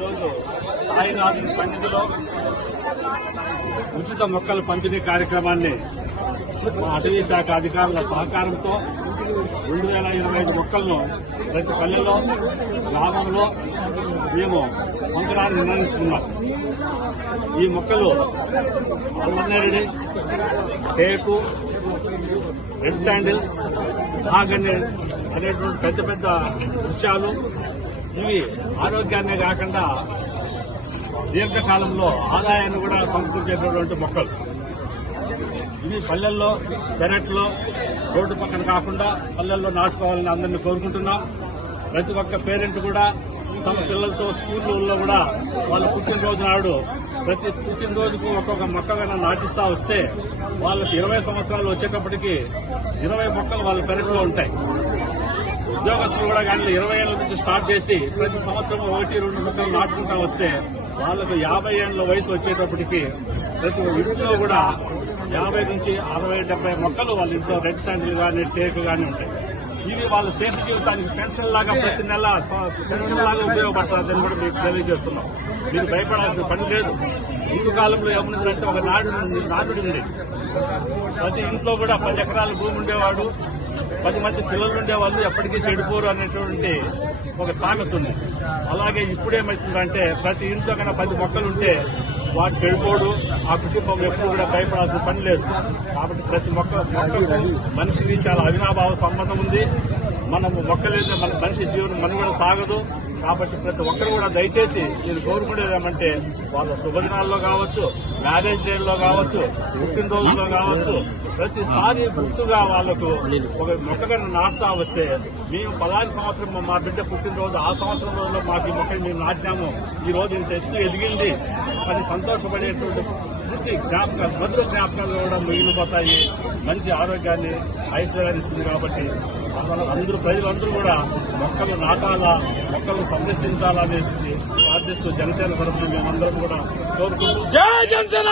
ఈరోజు సాయినాథుని సన్నిధిలో ఉచిత మొక్కలు పంపిణీ కార్యక్రమాన్ని మా అటవీ శాఖ అధికారుల సహకారంతో రెండు వేల ఇరవై ఐదు మొక్కలను ప్రతి పల్లెలో గ్రామంలో మేము పంపడానికి నిర్ణయించుకున్నాం. ఈ మొక్కలు అల్లనేరుడి టేకు రెడ్ శాండిల్ నాగన్నే అనేటువంటి పెద్ద పెద్ద వృక్షాలు ఇవి ఆరోగ్యాన్ని కాకుండా దీర్ఘకాలంలో ఆదాయాన్ని కూడా సమకూర్చేటటువంటి మొక్కలు. ఇవి పల్లెల్లో పెరట్లో రోడ్డు పక్కన కాకుండా పల్లెల్లో నాటుకోవాలని అందరినీ కోరుకుంటున్నాం. ప్రతి ఒక్క పేరెంట్ కూడా తమ పిల్లలతో స్కూళ్ళలో కూడా వాళ్ళ పుట్టినరోజు నాడు ప్రతి పుట్టినరోజుకు ఒక్కొక్క మొక్క కన్నా నాటిస్తా వస్తే వాళ్ళకి ఇరవై సంవత్సరాలు వచ్చేటప్పటికి ఇరవై మొక్కలు వాళ్ళ పెరట్లో ఉంటాయి. ఉద్యోగస్తులు కూడా కానీ ఇరవై ఏళ్ళ నుంచి స్టార్ట్ చేసి ప్రతి సంవత్సరం ఒకటి రెండు మొక్కలు నాటుకుంటా వస్తే వాళ్ళకు యాభై ఏళ్ళ వయసు వచ్చేటప్పటికి ప్రతి ఇంట్లో కూడా యాభై నుంచి అరవై డెబ్బై మొక్కలు వాళ్ళ ఇంట్లో రెడ్ శాండిల్ కానీ టేక్ కానీ ఉంటాయి. ఇవి వాళ్ళ శేష జీవితానికి పెన్షన్ లాగా ప్రతి నెల పెన్షన్ లాగా ఉపయోగపడుతుందని కూడా మీకు తెలియజేస్తున్నాం. మీరు భయపడాల్సిన పని లేదు. ముందు కాలంలో ఏముందంటే ఒక నాడు నాటుడు ఉండేది. ప్రతి ఇంట్లో కూడా పది ఎకరాల భూమి ఉండేవాడు. పది మంది పిల్లలు ఉండేవాళ్ళు ఎప్పటికీ చెడిపోరు అనేటువంటి ఒక సామెత ఉంది. అలాగే ఇప్పుడేమవుతుందంటే ప్రతి ఇంట్లో కన్నా పది మొక్కలు ఉంటే వాడు చెడిపోడు ఆ కుటుంబం ఎప్పుడు కూడా భయపడాల్సిన పని లేదు. కాబట్టి ప్రతి మొక్క మొక్కకు మనిషికి చాలా అవినాభావ సంబంధం ఉంది. మనము మొక్కలేదే మన మనిషి జీవనం మనుగడ సాగదు. కాబట్టి ప్రతి ఒక్కరు కూడా దయచేసి నేను కోరుకునేది ఏమంటే వాళ్ళ శుభదినాల్లో కావచ్చు మ్యారేజ్ డేల్లో కావచ్చు పుట్టినరోజులో కావచ్చు ప్రతిసారి గుర్తుగా వాళ్ళకు ఒక మొక్కగా నాటుతా వస్తే మేము పదహారు సంవత్సరం మా బిడ్డ పుట్టినరోజు ఆ సంవత్సరం రోజుల్లో మాకు ఈ మొక్కని మేము నాటినాము. ఈ రోజు ఇంత ఎత్తు ఎదిగింది. అది సంతోషపడేటువంటి పూర్తి జ్ఞాపకాలు మధుర జ్ఞాపకాలు కూడా మిగిలిపోతాయి. మంచి ఆరోగ్యాన్ని ఐశ్వర్యాన్ని ఇస్తుంది కాబట్టి అందువల్ల అందరూ ప్రజలందరూ కూడా మొక్కలు నాటాలా మొక్కలు సంరక్షించాలా అనేది ప్రార్థిస్తూ జనసేన పడుతుంది మేమందరం కూడా కోరుకుంటూ జై జనసేన!